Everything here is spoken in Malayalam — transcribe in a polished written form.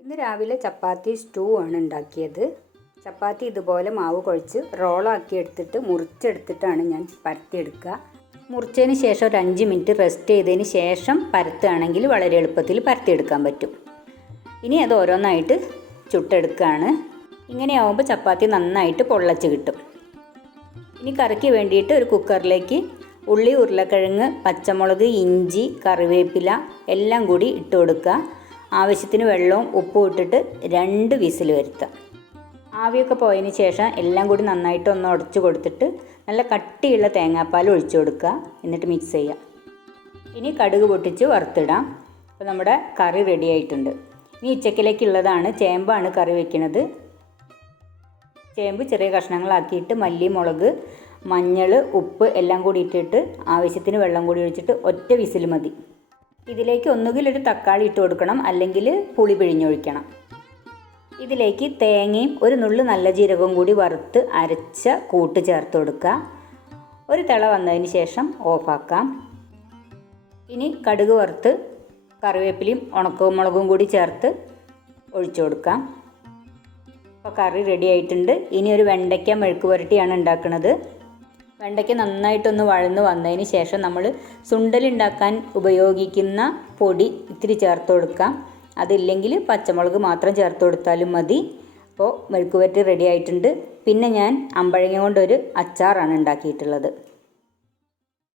ഇന്ന് രാവിലെ ചപ്പാത്തി സ്റ്റൂ ആണ് ഉണ്ടാക്കിയത്. ചപ്പാത്തി ഇതുപോലെ മാവ് കുഴച്ച് റോളാക്കി എടുത്തിട്ട് മുറിച്ചെടുത്തിട്ടാണ് ഞാൻ പരത്തിയെടുക്കുക. മുറിച്ചതിന് ശേഷം ഒരു 5 മിനിറ്റ് റെസ്റ്റ് ചെയ്തതിന് ശേഷം പരത്തുകയാണെങ്കിൽ വളരെ എളുപ്പത്തിൽ പരത്തിയെടുക്കാൻ പറ്റും. ഇനി അത് ഓരോന്നായിട്ട് ചുട്ടെടുക്കുകയാണ്. ഇങ്ങനെയാവുമ്പോൾ ചപ്പാത്തി നന്നായിട്ട് പൊള്ളച്ച് കിട്ടും. ഇനി കറിക്ക് വേണ്ടിയിട്ട് ഒരു കുക്കറിലേക്ക് ഉള്ളി, ഉരുളക്കിഴങ്ങ്, പച്ചമുളക്, ഇഞ്ചി, കറിവേപ്പില എല്ലാം കൂടി ഇട്ട് കൊടുക്കുക. ആവശ്യത്തിന് വെള്ളവും ഉപ്പും ഇട്ടിട്ട് 2 വിസിൽ വരുത്തുക. ആവിയൊക്കെ പോയതിന് ശേഷം എല്ലാം കൂടി നന്നായിട്ട് ഒന്ന് ഉടച്ചു കൊടുത്തിട്ട് നല്ല കട്ടിയുള്ള തേങ്ങാപ്പാൽ ഒഴിച്ചു കൊടുക്കുക. എന്നിട്ട് മിക്സ് ചെയ്യുക. ഇനി കടുക് പൊട്ടിച്ച് വറുത്തിടാം. അപ്പോൾ നമ്മുടെ കറി റെഡി ആയിട്ടുണ്ട്. ഇനി ഉച്ചക്കിലേക്കുള്ളതാണ്. ചേമ്പാണ് കറി വയ്ക്കുന്നത്. ചേമ്പ് ചെറിയ കഷ്ണങ്ങളാക്കിയിട്ട് മല്ലി, മുളക്, മഞ്ഞൾ, ഉപ്പ് എല്ലാം കൂടി ഇട്ടിട്ട് ആവശ്യത്തിന് വെള്ളം കൂടി ഒഴിച്ചിട്ട് ഒറ്റ വിസിൽ മതി. ഇതിലേക്ക് ഒന്നുകിൽ ഒരു തക്കാളി ഇട്ട് കൊടുക്കണം, അല്ലെങ്കിൽ പുളി പിഴിഞ്ഞൊഴിക്കണം. ഇതിലേക്ക് തേങ്ങയും ഒരു നുള്ളു നല്ല ജീരകവും കൂടി വറുത്ത് അരച്ച കൂട്ട് ചേർത്ത് കൊടുക്കുക. ഒരു തിള വന്നതിന് ശേഷം ഓഫാക്കാം. ഇനി കടുക് വറുത്ത് കറിവേപ്പിലയും ഉണക്കമുളകും കൂടി ചേർത്ത് ഒഴിച്ചു കൊടുക്കാം. അപ്പോൾ കറി റെഡി ആയിട്ടുണ്ട്. ഇനി ഒരു വെണ്ടയ്ക്ക മെഴുക്ക് പുരട്ടിയാണ് ഉണ്ടാക്കുന്നത്. വെണ്ടയ്ക്ക നന്നായിട്ടൊന്ന് വഴന്ന് വന്നതിന് ശേഷം നമ്മൾ സുണ്ടലുണ്ടാക്കാൻ ഉപയോഗിക്കുന്ന പൊടി ഇത്തിരി ചേർത്ത് കൊടുക്കാം. അതില്ലെങ്കിൽ പച്ചമുളക് മാത്രം ചേർത്ത് കൊടുത്താലും മതി. അപ്പോൾ മെഴുക്ക് പുരട്ടി റെഡി ആയിട്ടുണ്ട്. പിന്നെ ഞാൻ അമ്പഴങ്ങ കൊണ്ടൊരു അച്ചാറാണ് ഉണ്ടാക്കിയിട്ടുള്ളത്.